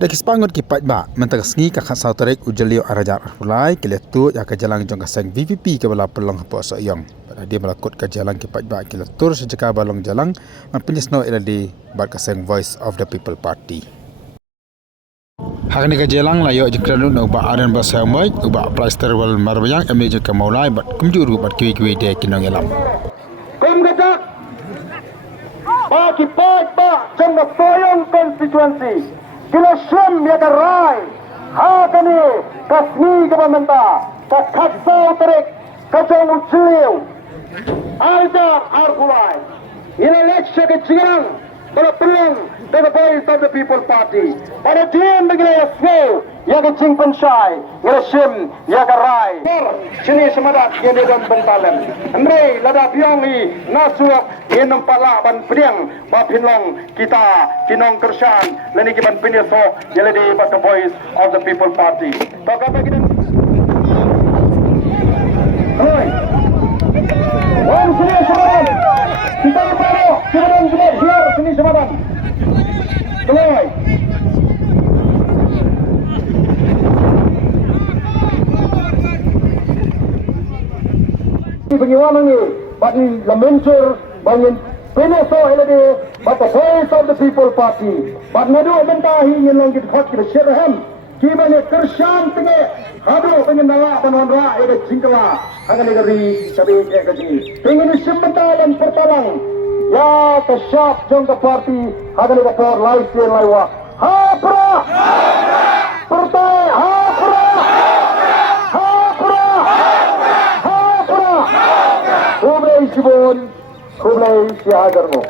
Dek spangot ki pajba mentang sngi ka khasau tarik ujalio arajar fulai ke letu ya ka jalang jong ka seng VVP ke bala pelong po so yong pada dia melakot ka jalang ki pajba ki letur sejaka balong jalang man penyesno ila di bar ka seng Voice of the People Party. Hakni ka jalang layo jikran no ba aran ba samai ba plaster wal marbayang emeje ka maulai bat kumjuru bat kiwi de kinong elam. Kum gadak bagi pajba jong ka soyong constituency kila shim ya garai ha kani kasni governmenta ka khaksau tarik ka jong uchiu alda argulai in election ke jiang pada pelong the Voice of the People Party pada diem begini ya slow ya ke jing penshai ya shim ya garai sini semadat yang dedon bentalan andre lada biangi nasuak yenam pala ban priang ba pinlong kita kinong kersan leni ki ban pinyeso yeledi ba the Voice of the People Party to ka begini oi sini semadan kita paro semadan sini semadan Keloi. Bagaimana ni? Bagi lamencer, bagi peneso helade, bagi Voice of the People Party. Bagi nadu mentahi yang langit hot kita syaraham. Kimane kersan tenge, hadu penyendawa penonra ada jingkala. Hangan negeri sabi ekasi. Pengen sembentalan pertalang. Ya kesyap jong ke parti hagan ke por lai sen lai wa ha pra pertai ha pra kublai sibon kublai si agar mo